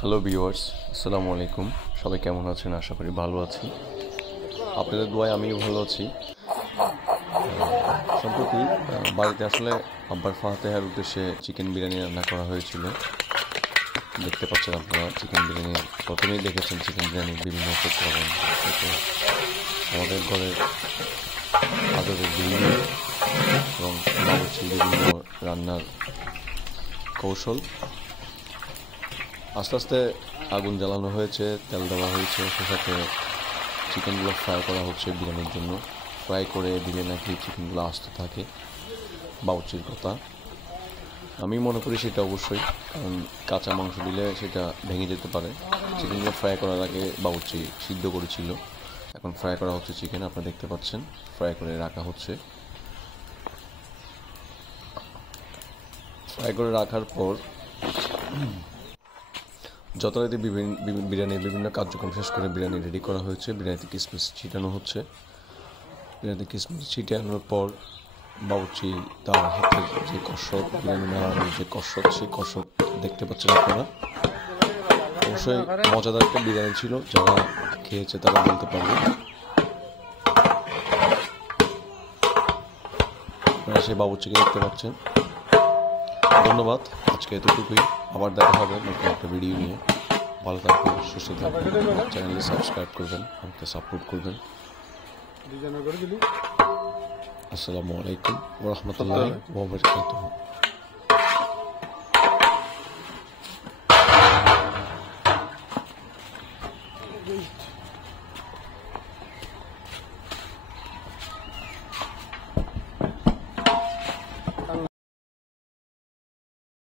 Hello viewers, আসসালামু আলাইকুম। সবাই কেমন আছেন? আশা করি ভালো আছি। আপনাদের দোয়ায় আমিও ভালো আছি। সম্প্রতি বাড়িতে আসলে আব্বার ফাতেহার উদ্দেশ্যে চিকেন বিরিয়ানি রান্না করা হয়েছিল। দেখতে পাচ্ছেন আপনারা চিকেন বিরিয়ানি, প্রথমেই দেখেছেন চিকেন বিরিয়ানির বিভিন্ন উপকরণ, আমাদের ঘরের আদরের বিভিন্ন এবং বাবুর্চির বিভিন্ন রান্নার কৌশল। আস্তে আস্তে আগুন জ্বালানো হয়েছে, তেল দেওয়া হয়েছে, সে সাথে চিকেনগুলো ফ্রাই করা হচ্ছে বিরিয়ানির জন্য। ফ্রাই করে দিলে নাকি চিকেনগুলো আস্ত থাকে, বাবুর্চির কথা। আমি মনে করি সেটা অবশ্যই, কারণ কাঁচা মাংস দিলে সেটা ভেঙে যেতে পারে। চিকেনগুলো ফ্রাই করার আগে বাবুর্চি সিদ্ধ করেছিল, এখন ফ্রাই করা হচ্ছে চিকেন। আপনারা দেখতে পাচ্ছেন ফ্রাই করে রাখা হচ্ছে। ফ্রাই করে রাখার পর যথারীতি বিরিয়ানির বিভিন্ন কার্যক্রম শেষ করে বিরিয়ানি রেডি করা হয়েছে। বিরিয়ানিতে কিশমিশ ছিটানো হচ্ছে। বিরিয়ানিতে কিশমিশ ছিটানোর পর বাবুর্চি তার হাতের যে কসরত, বিরিয়ানি বানানোর যে কসরত, সেই কসরত দেখতে পাচ্ছেন আপনারা। অবশ্যই মজাদার একটা বিরিয়ানি ছিল, যারা খেয়েছে তারা বলতে পারবে। আপনারা সেই বাবুর্চিকে দেখতে পাচ্ছেন। ধন্যবাদ, আজকে এতটুকুই। আবার দেখা হবে নতুন একটা ভিডিও নিয়ে। ভালো থাকবেন, সুস্থ থাকবেন, চ্যানেলে সাবস্ক্রাইব করবেন, আমাকে সাপোর্ট করবেন। আসসালামু আলাইকুম ওয়া রাহমাতুল্লাহি ওয়া বারাকাতুহু।